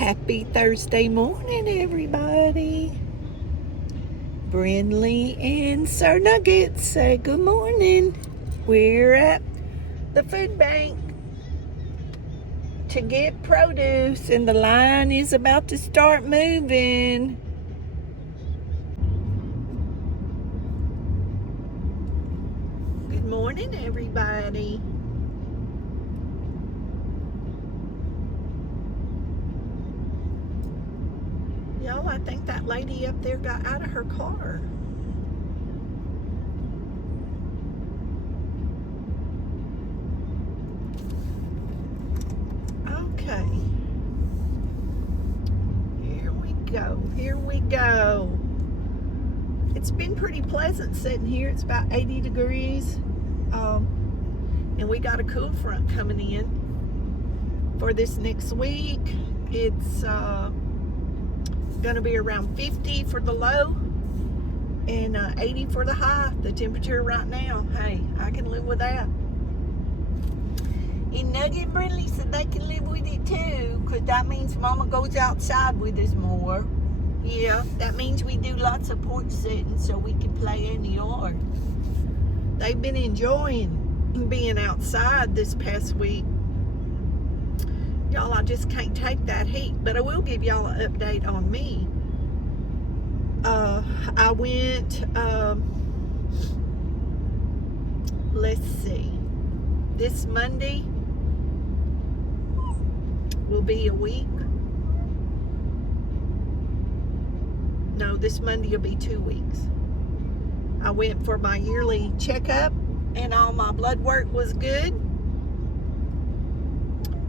Happy Thursday morning, everybody. Brindley and Sir Nuggets say good morning. We're at the food bank to get produce, and the line is about to start moving. Good morning, everybody. Y'all, I think that lady up there got out of her car. Okay. Here we go. It's been pretty pleasant sitting here. It's about 80 degrees. And we got a cool front coming in for this next week. It's going to be around 50 for the low and 80 for the high. The temperature right now, hey, I can live with that. And Nugget and Brindley said they can live with it too, because that means Mama goes outside with us more. Yeah, that means we do lots of porch sitting so we can play in the yard. They've been enjoying being outside this past week. Y'all, I just can't take that heat, but I will give y'all an update on me. I went, let's see, this Monday will be a week. No, this Monday will be 2 weeks. I went for my yearly checkup and all my blood work was good.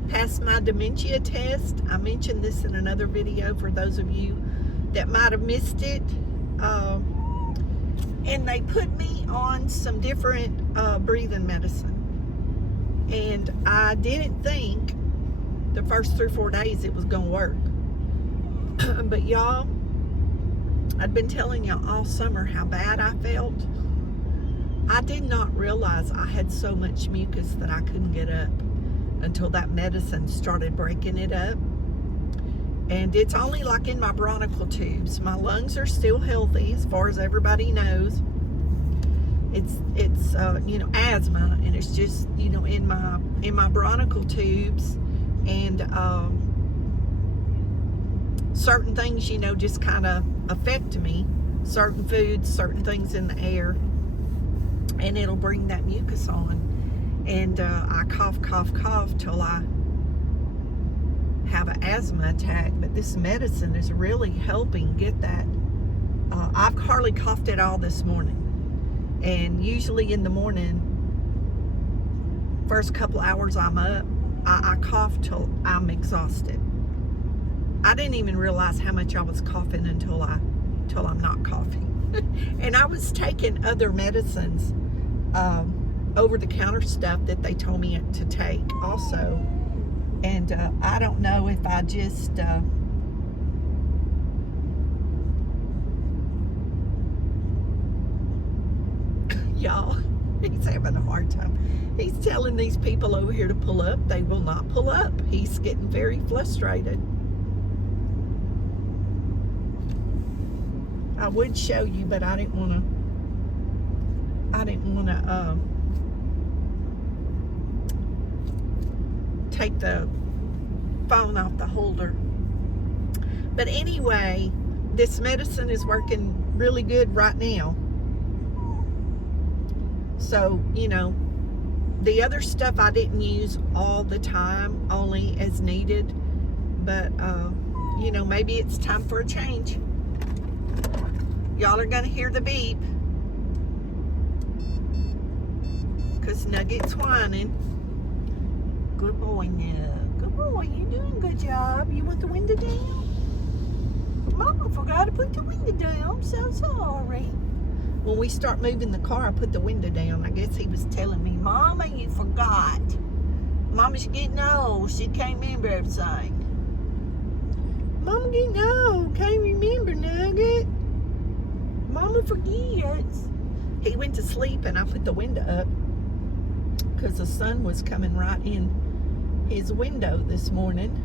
Passed my dementia test. I mentioned this in another video for those of you that might have missed it. And they put me on some different breathing medicine. And I didn't think the first 3 or 4 days it was going to work. But y'all, I'd been telling y'all all summer how bad I felt. I did not realize I had so much mucus that I couldn't get up until that medicine started breaking it up. And it's only like in my bronchial tubes. My lungs are still healthy, as far as everybody knows. It's asthma, and it's just, in my bronchial tubes, and certain things, just kind of affect me. Certain foods, certain things in the air, and it'll bring that mucus on. And I cough till I have an asthma attack. But this medicine is really helping get that. I've hardly coughed at all this morning. And usually in the morning, first couple hours I'm up, I cough till I'm exhausted. I didn't even realize how much I was coughing until I'm not coughing. And I was taking other medicines, over-the-counter stuff that they told me to take also. And I don't know if I just y'all, he's having a hard time. He's telling these people over here to pull up. They will not pull up. He's getting very frustrated. I would show you, but I didn't want to take the phone off the holder. But anyway, this medicine is working really good right now. So, the other stuff I didn't use all the time, only as needed. But, maybe it's time for a change. Y'all are going to hear the beep, because Nugget's whining. Good boy, Nug. Good boy. You doing a good job. You want the window down? Mama forgot to put the window down. I'm so sorry. When we start moving the car, I put the window down. I guess he was telling me, Mama, you forgot. Mama's getting old. She can't remember everything. Mama getting old. Can't remember, Nugget. Mama forgets. He went to sleep and I put the window up because the sun was coming right in his window this morning.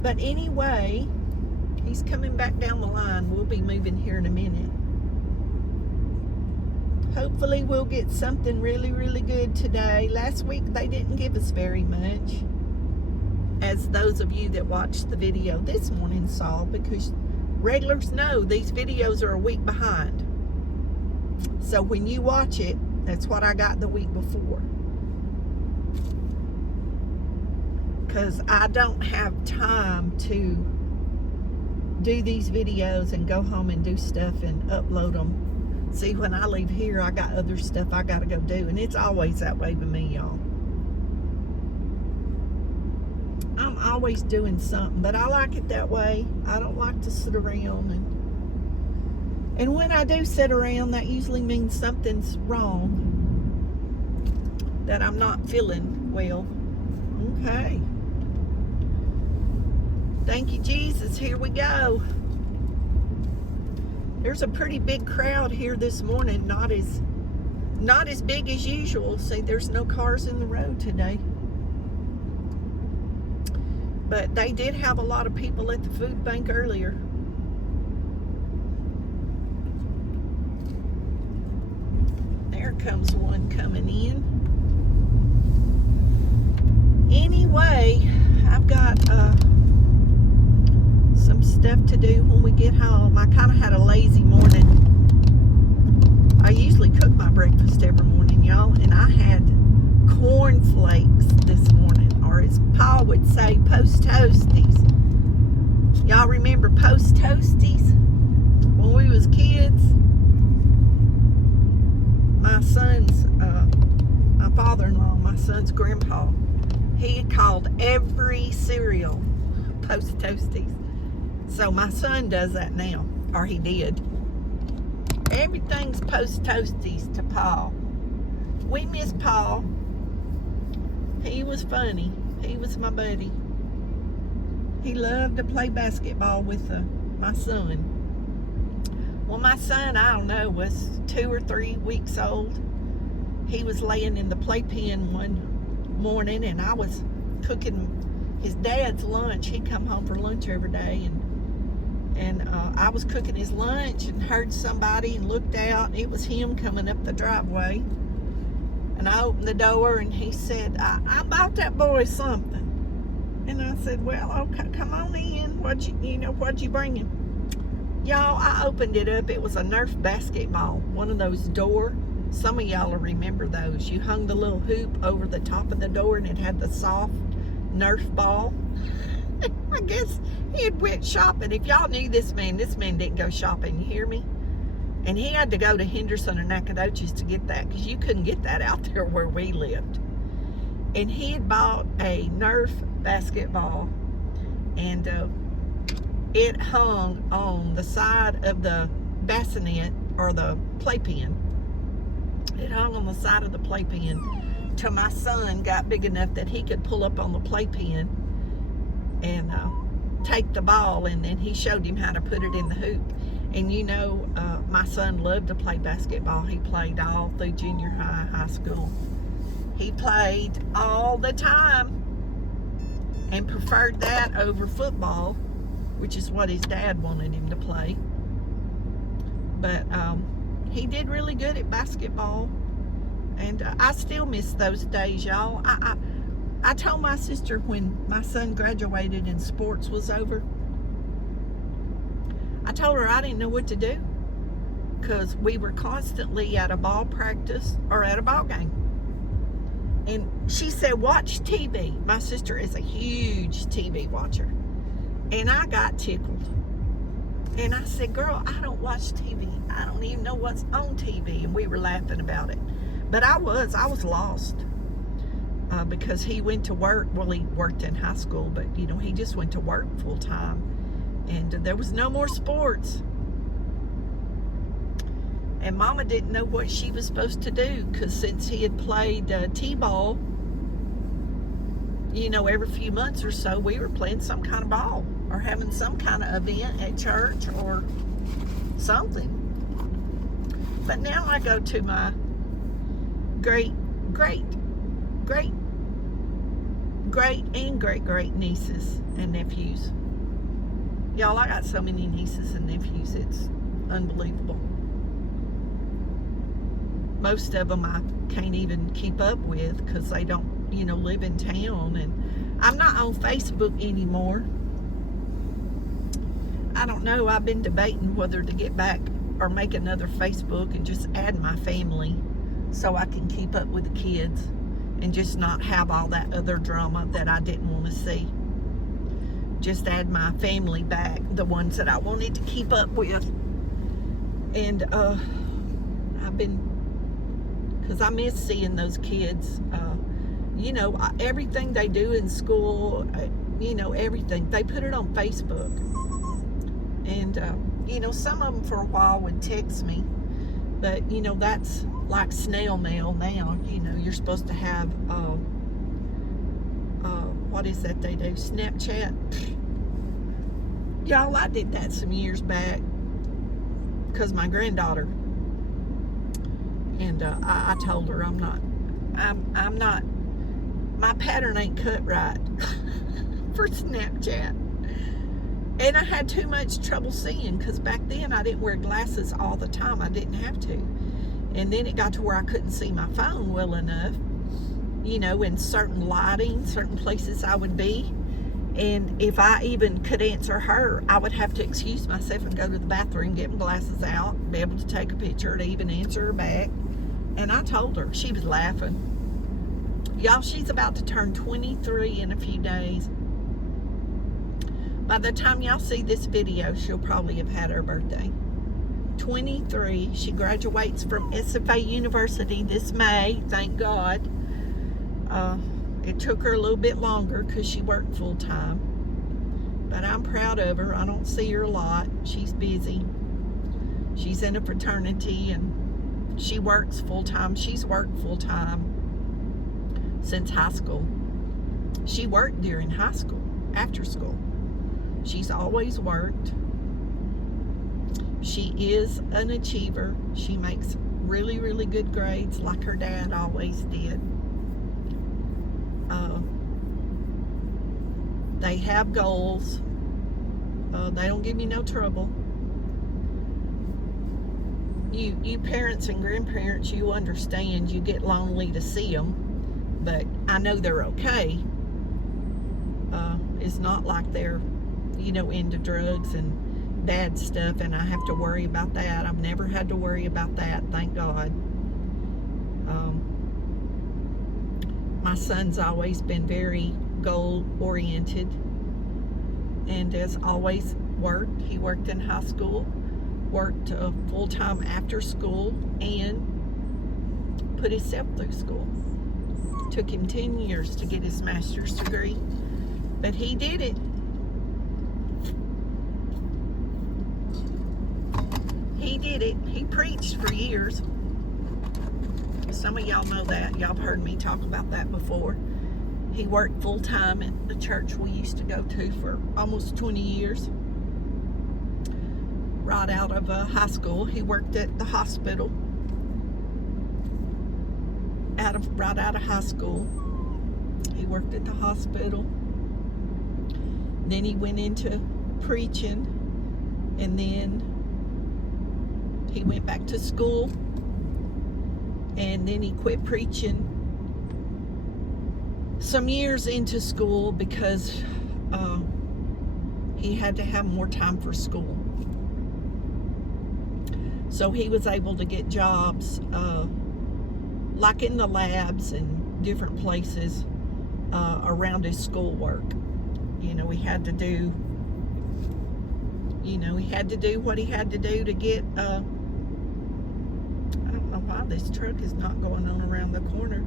But anyway, he's coming back down the line. We'll be moving here in a minute. Hopefully we'll get something really, really good today. Last week they didn't give us very much, as those of you that watched the video this morning saw, because regulars know these videos are a week behind. So when you watch it, that's what I got the week before. Because I don't have time to do these videos and go home and do stuff and upload them. See, when I leave here, I got other stuff I got to go do. And it's always that way with me, y'all. I'm always doing something, but I like it that way. I don't like to sit around. And when I do sit around, that usually means something's wrong. That I'm not feeling well. Okay. Thank you, Jesus. Here we go. There's a pretty big crowd here this morning. Not as big as usual. See, there's no cars in the road today. But they did have a lot of people at the food bank earlier. There comes one coming in. Anyway, I've got some stuff to do when we get home. I kind of had a lazy morning. I usually cook my breakfast every morning, y'all, and I had cornflakes this morning, or as Paul would say, Post Toasties. Y'all remember Post Toasties? When we was kids, my son's, my father-in-law, my son's grandpa, he called every cereal Post Toasties. So my son does that now, or he did. Everything's Post Toasties to Paul. We miss Paul. He was funny. He was my buddy. He loved to play basketball with my son. Well, my son, I don't know, was 2 or 3 weeks old. He was laying in the playpen one morning, and I was cooking his dad's lunch. He'd come home for lunch every day, and I was cooking his lunch and heard somebody and looked out. It was him coming up the driveway. And I opened the door, and he said, I bought that boy something. And I said, well, okay, come on in. What'd you bring him? Y'all, I opened it up. It was a Nerf basketball, one of those door. Some of y'all will remember those. You hung the little hoop over the top of the door, and it had the soft Nerf ball. I guess he had went shopping. If y'all knew this man didn't go shopping, you hear me? And he had to go to Henderson or Nacogdoches to get that, because you couldn't get that out there where we lived. And he had bought a Nerf basketball, and it hung on the side of the bassinet, or the playpen. It hung on the side of the playpen till my son got big enough that he could pull up on the playpen and take the ball, and then he showed him how to put it in the hoop. And you know, my son loved to play basketball. He played all through junior high school. He played all the time and preferred that over football, which is what his dad wanted him to play. But he did really good at basketball, and I still miss those days, y'all. I told my sister when my son graduated and sports was over, I told her I didn't know what to do, because we were constantly at a ball practice or at a ball game. And she said, watch TV. My sister is a huge TV watcher. And I got tickled. And I said, girl, I don't watch TV. I don't even know what's on TV. And we were laughing about it. But I was lost. Because he went to work. Well, he worked in high school, but he just went to work full time, and there was no more sports. And Mama didn't know what she was supposed to do, because since he had played t-ball, every few months or so, we were playing some kind of ball or having some kind of event at church or something. But now I go to my great great and great nieces and nephews. Y'all, I got so many nieces and nephews, it's unbelievable. Most of them I can't even keep up with because they don't, live in town. And I'm not on Facebook anymore. I don't know. I've been debating whether to get back or make another Facebook and just add my family so I can keep up with the kids and just not have all that other drama that I didn't want to see. Just add my family back, the ones that I wanted to keep up with. And I've been, because I miss seeing those kids. Everything they do in school, everything, they put it on Facebook. And, some of them for a while would text me, but, that's like snail mail now. You're supposed to have, what is that they do? Snapchat. Y'all, I did that some years back because my granddaughter, and I told her I'm not, my pattern ain't cut right for Snapchat. And I had too much trouble seeing because back then I didn't wear glasses all the time. I didn't have to. And then it got to where I couldn't see my phone well enough, in certain lighting, certain places I would be. And if I even could answer her, I would have to excuse myself and go to the bathroom, get my glasses out, be able to take a picture to even answer her back. And I told her. She was laughing. Y'all, she's about to turn 23 in a few days. By the time y'all see this video, she'll probably have had her birthday. 23. She graduates from SFA University this May, thank God. It took her a little bit longer because she worked full time. But I'm proud of her. I don't see her a lot. She's busy. She's in a fraternity and she works full time. She's worked full time since high school. She worked during high school, after school. She's always worked. She is an achiever. She makes really, really good grades like her dad always did. They have goals. They don't give me no trouble. You parents and grandparents, you understand you get lonely to see them, but I know they're okay. It's not like they're, into drugs and bad stuff, and I have to worry about that. I've never had to worry about that, thank God. My son's always been very goal-oriented and has always worked. He worked in high school, worked full-time after school, and put himself through school. Took him 10 years to get his master's degree, but he did it. He did it. He preached for years. Some of y'all know that. Y'all have heard me talk about that before. He worked full-time at the church we used to go to for almost 20 years. Right out of high school, he worked at the hospital. Right out of high school, he worked at the hospital. Then he went into preaching, and then he went back to school, and then he quit preaching some years into school because he had to have more time for school. So he was able to get jobs like in the labs and different places around his schoolwork. He had to do what he had to do to get I don't know why this truck is not going on around the corner.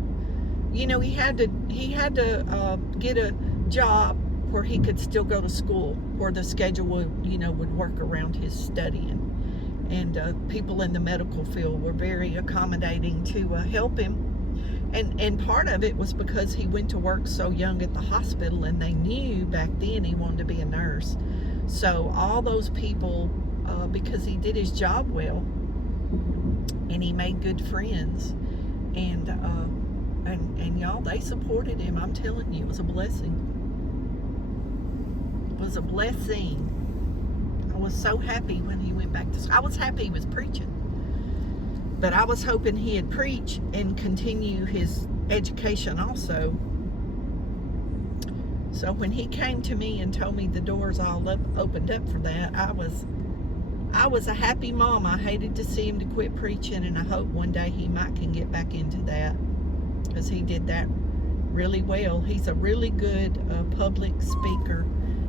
He had to get a job where he could still go to school, where the schedule would work around his studying. And people in the medical field were very accommodating to help him. And part of it was because he went to work so young at the hospital, and they knew back then he wanted to be a nurse. So all those people, because he did his job well, and he made good friends, and And y'all, they supported him. I'm telling you, it was a blessing. It was a blessing. I was so happy when he went back to school. I was happy he was preaching. But I was hoping he'd preach and continue his education also. So when he came to me and told me the doors all opened up for that, I was a happy mom. I hated to see him to quit preaching, and I hope one day he might can get back into that, because he did that really well. He's a really good public speaker.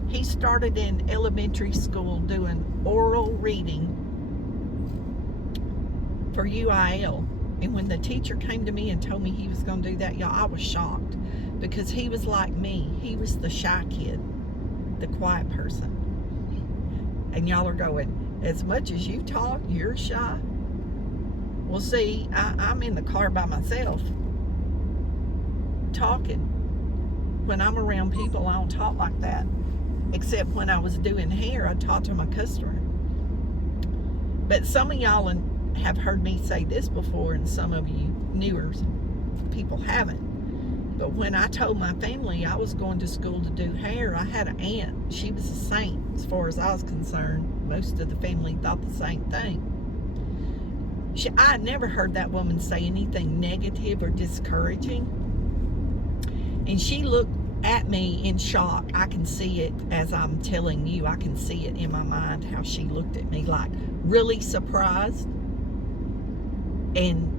He started in elementary school doing oral reading for UIL. And when the teacher came to me and told me he was going to do that, y'all, I was shocked, because he was like me. He was the shy kid, the quiet person. And y'all are going, as much as you talk, you're shy? Well, see, I'm in the car by myself talking. When I'm around people, I don't talk like that. Except when I was doing hair, I talked to my customer. But some of y'all have heard me say this before, and some of you newer people haven't. But when I told my family I was going to school to do hair, I had an aunt. She was a saint as far as I was concerned. Most of the family thought the same thing. I had never heard that woman say anything negative or discouraging. And she looked at me in shock. I can see it as I'm telling you. I can see it in my mind how she looked at me, like really surprised. And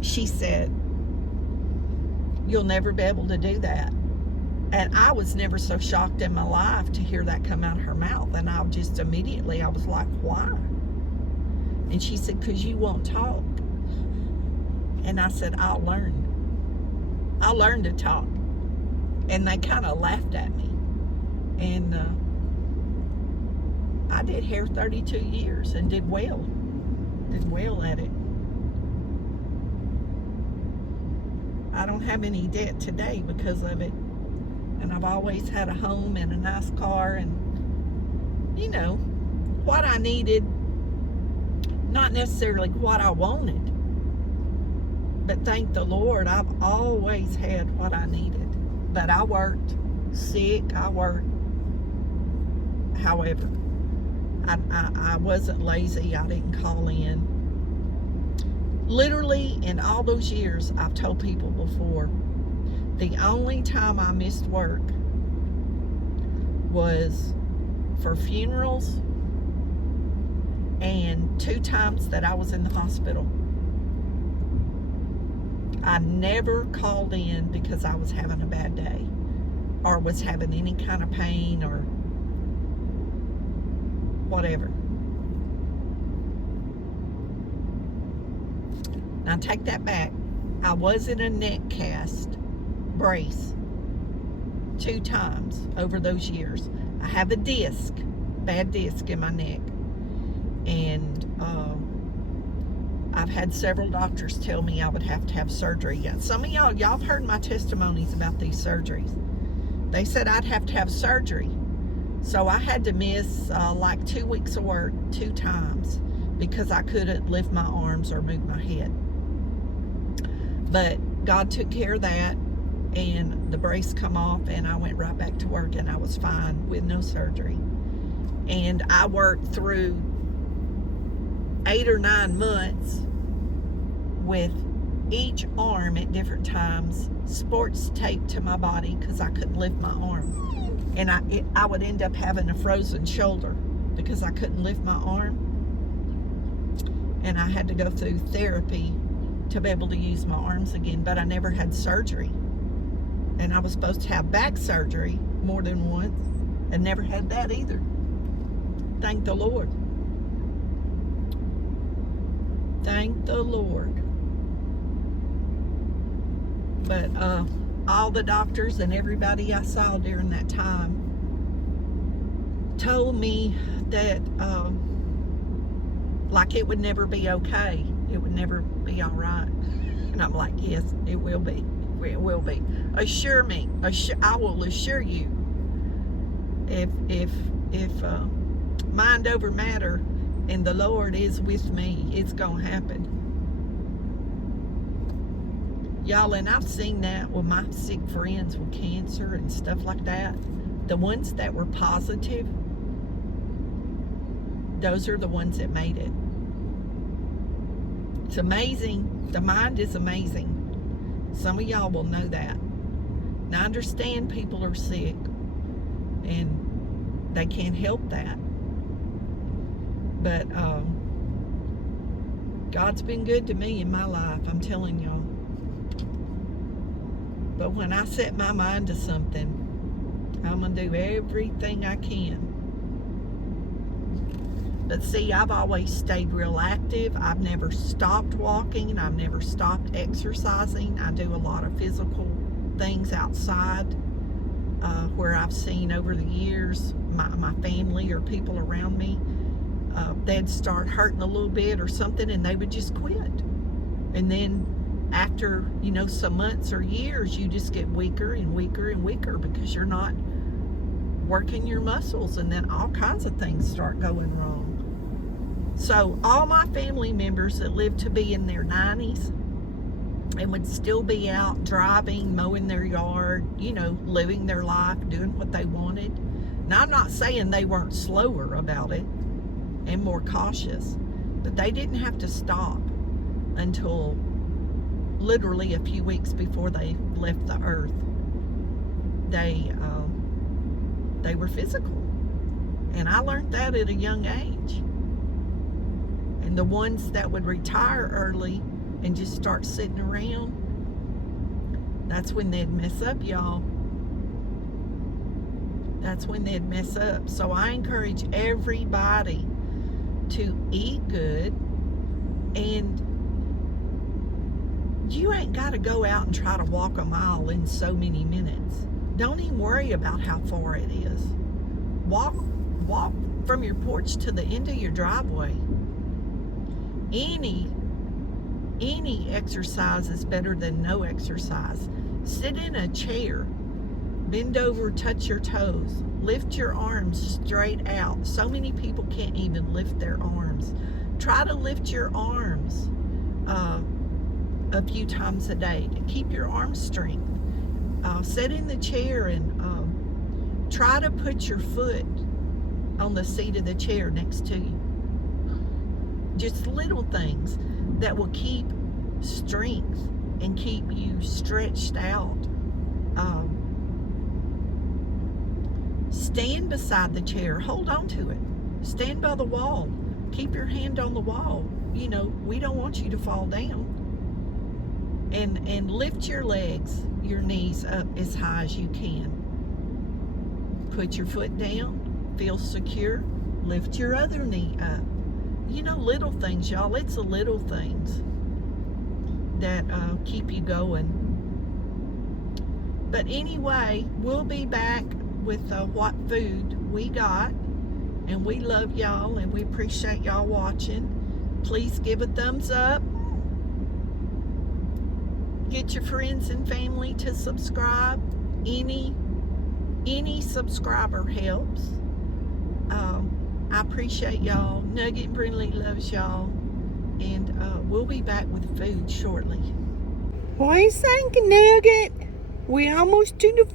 she said, "You'll never be able to do that." And I was never so shocked in my life to hear that come out of her mouth. And I was like, why? And she said, "Because you won't talk." And I said, I'll learn to talk. And they kind of laughed at me. And I did hair 32 years and did well at it. I don't have any debt today because of it. And I've always had a home and a nice car, and, you know, what I needed, not necessarily what I wanted. But thank the Lord, I've always had what I needed. But I worked sick, however, I wasn't lazy, I didn't call in. Literally, in all those years, I've told people before, the only time I missed work was for funerals and 2 times that I was in the hospital. I never called in because I was having a bad day or was having any kind of pain or whatever. Now take that back. I was in a neck cast brace 2 times over those years. I have a bad disc in my neck, and I've had several doctors tell me I would have to have surgery. Some of y'all have heard my testimonies about these surgeries. They said I'd have to have surgery. So I had to miss like 2 weeks of work 2 times because I couldn't lift my arms or move my head. But God took care of that, and the brace come off, and I went right back to work, and I was fine with no surgery. And I worked through 8 or 9 months with each arm at different times sports taped to my body because I couldn't lift my arm. And I would end up having a frozen shoulder because I couldn't lift my arm. And I had to go through therapy to be able to use my arms again, but I never had surgery. And I was supposed to have back surgery more than once and never had that either. Thank the Lord. Thank the Lord. But all the doctors and everybody I saw during that time told me that like it would never be okay. It would never be all right. And I'm like, yes, it will be. It will be. Assure me. I will assure you. If mind over matter and the Lord is with me, it's going to happen. Y'all, and I've seen that with my sick friends with cancer and stuff like that. The ones that were positive, those are the ones that made it. It's amazing. The mind is amazing. Some of y'all will know that. And I understand people are sick and they can't help that. But God's been good to me in my life, I'm telling y'all. But when I set my mind to something, I'm going to do everything I can. But see, I've always stayed real active. I've never stopped walking. I've never stopped exercising. I do a lot of physical things outside where I've seen over the years my family or people around me, they'd start hurting a little bit or something and they would just quit. And then after, you know, some months or years, you just get weaker and weaker and weaker because you're not working your muscles, and then all kinds of things start going wrong. So all my family members that lived to be in their 90s and would still be out driving, mowing their yard, you know, living their life, doing what they wanted. Now, I'm not saying they weren't slower about it and more cautious, but they didn't have to stop until literally a few weeks before they left the earth. They were physical, and I learned that at a young age. And the ones that would retire early and just start sitting around, that's when they'd mess up, y'all. That's when they'd mess up. So I encourage everybody to eat good, and you ain't got to go out and try to walk a mile in so many minutes. Don't even worry about how far it is. Walk from your porch to the end of your driveway. Any exercise is better than no exercise. Sit in a chair, bend over, touch your toes, lift your arms straight out. So many people can't even lift their arms. Try to lift your arms a few times a day to keep your arm strength. Sit in the chair and try to put your foot on the seat of the chair next to you. Just little things that will keep strength and keep you stretched out. Stand beside the chair, hold on to it. Stand by the wall, keep your hand on the wall. You know, we don't want you to fall down. And lift your legs, your knees up as high as you can. Put your foot down, feel secure, lift your other knee up. You know, little things, y'all. It's the little things that keep you going. But anyway, we'll be back with what food we got. And we love y'all, and we appreciate y'all watching. Please give a thumbs up. Get your friends and family to subscribe. Any subscriber helps. I appreciate y'all. Nugget and Brindley loves y'all. And we'll be back with food shortly. What you thinking, Nugget? We almost to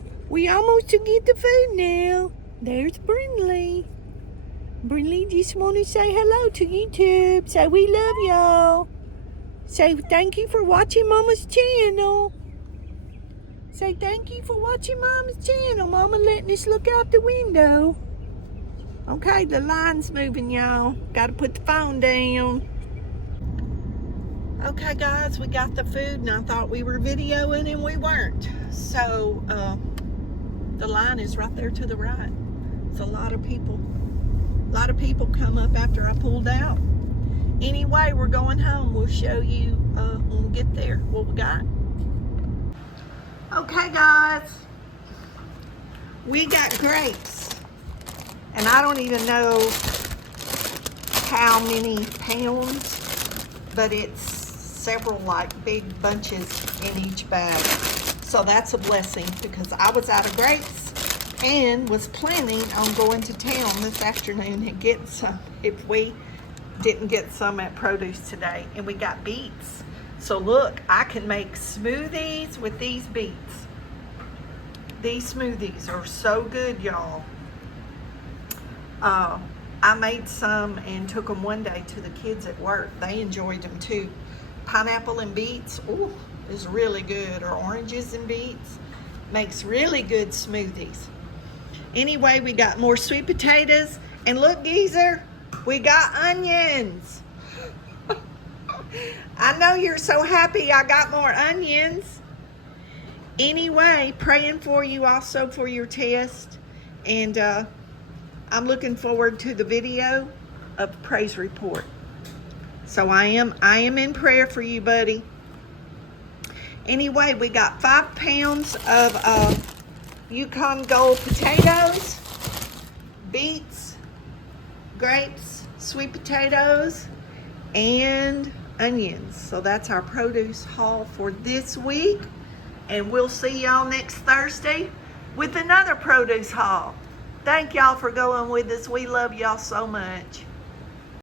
get the food now. There's Brindley. Brindley just want to say hello to YouTube. Say we love y'all. Say thank you for watching Mama's channel. Say thank you for watching Mama's channel. Mama letting us look out the window. Okay, the line's moving, y'all. Got to put the phone down. Okay, guys, we got the food, and I thought we were videoing, and we weren't. So, the line is right there to the right. It's a lot of people. A lot of people come up after I pulled out. Anyway, we're going home. We'll show you when we get there what we got. Okay, guys. We got grapes. And I don't even know how many pounds, but it's several like big bunches in each bag. So that's a blessing because I was out of grapes and was planning on going to town this afternoon and getting some if we didn't get some at produce today. And we got beets. So look, I can make smoothies with these beets. These smoothies are so good, y'all. I made some and took them one day to the kids at work. They enjoyed them too. Pineapple and beets, ooh, is really good. Or oranges and beets, makes really good smoothies. Anyway, we got more sweet potatoes. And look, geezer, we got onions. I know you're so happy I got more onions. Anyway, praying for you also for your test. And I'm looking forward to the video of praise report. So I am in prayer for you, buddy. Anyway, we got 5 pounds of Yukon Gold potatoes, beets, grapes, sweet potatoes, and onions. So that's our produce haul for this week. And we'll see y'all next Thursday with another produce haul. Thank y'all for going with us. We love y'all so much.